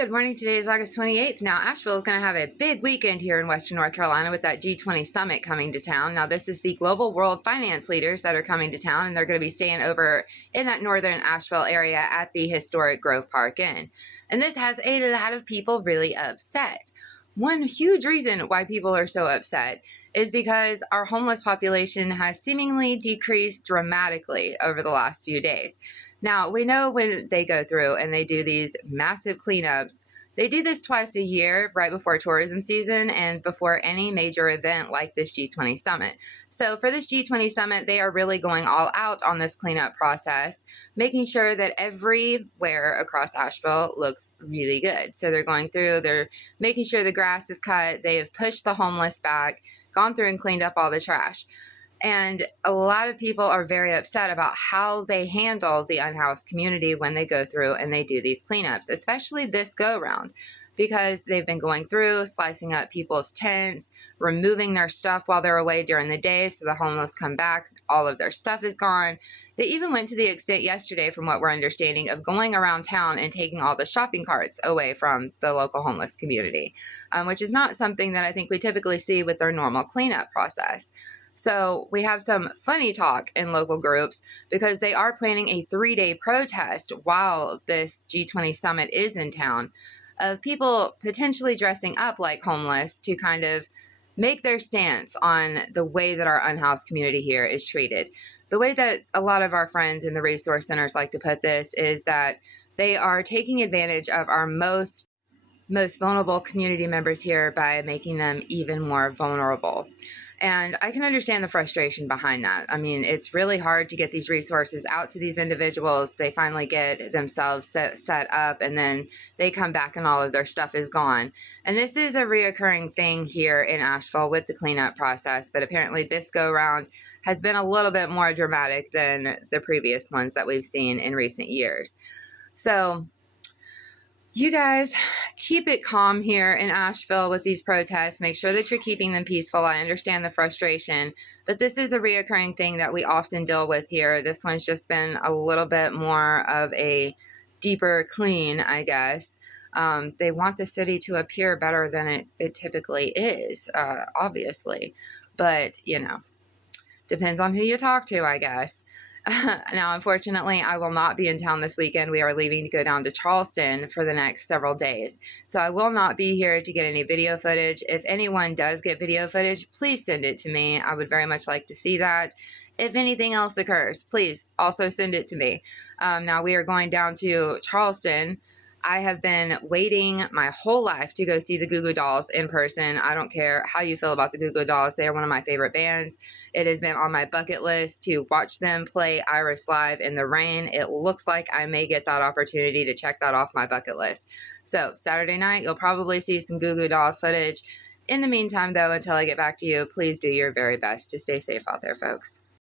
Good morning. Today is August 28th. Now, Asheville is going to have a big weekend here in Western North Carolina with that G20 summit coming to town. Now, this is the global world finance leaders that are coming to town, and they're going to be staying over in that northern Asheville area at the historic Grove Park Inn. And this has a lot of people really upset. One huge reason why people are so upset is because our homeless population has seemingly decreased dramatically over the last few days. Now, we know when they go through and they do these massive cleanups, they do this twice a year, right before tourism season and before any major event like this G20 summit. So for this G20 summit, they are really going all out on this cleanup process, making sure that everywhere across Asheville looks really good. So they're going through, they're making sure the grass is cut, they have pushed the homeless back, gone through and cleaned up all the trash. And a lot of people are very upset about how they handle the unhoused community when they go through and they do these cleanups, especially this go round, because they've been going through, slicing up people's tents, removing their stuff while they're away during the day. So the homeless come back, all of their stuff is gone. They even went to the extent yesterday, from what we're understanding, of going around town and taking all the shopping carts away from the local homeless community, which is not something that I think we typically see with their normal cleanup process. So we have some funny talk in local groups because they are planning a 3-day protest while this G20 summit is in town of people potentially dressing up like homeless to kind of make their stance on the way that our unhoused community here is treated. The way that a lot of our friends in the resource centers like to put this is that they are taking advantage of our most vulnerable community members here by making them even more vulnerable. And I can understand the frustration behind that. I mean, it's really hard to get these resources out to these individuals. They finally get themselves set up, and then they come back and all of their stuff is gone. And this is a reoccurring thing here in Asheville with the cleanup process, but apparently this go round has been a little bit more dramatic than the previous ones that we've seen in recent years. So you guys keep it calm here in Asheville with these protests. Make sure that you're keeping them peaceful. I understand the frustration, but this is a reoccurring thing that we often deal with here. This one's just been a little bit more of a deeper clean, I guess. They want the city to appear better than it typically is, obviously. But, depends on who you talk to, I guess. Now, unfortunately, I will not be in town this weekend. We are leaving to go down to Charleston for the next several days. So I will not be here to get any video footage. If anyone does get video footage, please send it to me. I would very much like to see that. If anything else occurs, please also send it to me. Now, we are going down to Charleston. I have been waiting my whole life to go see the Goo Goo Dolls in person. I don't care how you feel about the Goo Goo Dolls. They are one of my favorite bands. It has been on my bucket list to watch them play Iris live in the rain. It looks like I may get that opportunity to check that off my bucket list. So Saturday night, you'll probably see some Goo Goo Dolls footage. In the meantime, though, until I get back to you, please do your very best to stay safe out there, folks.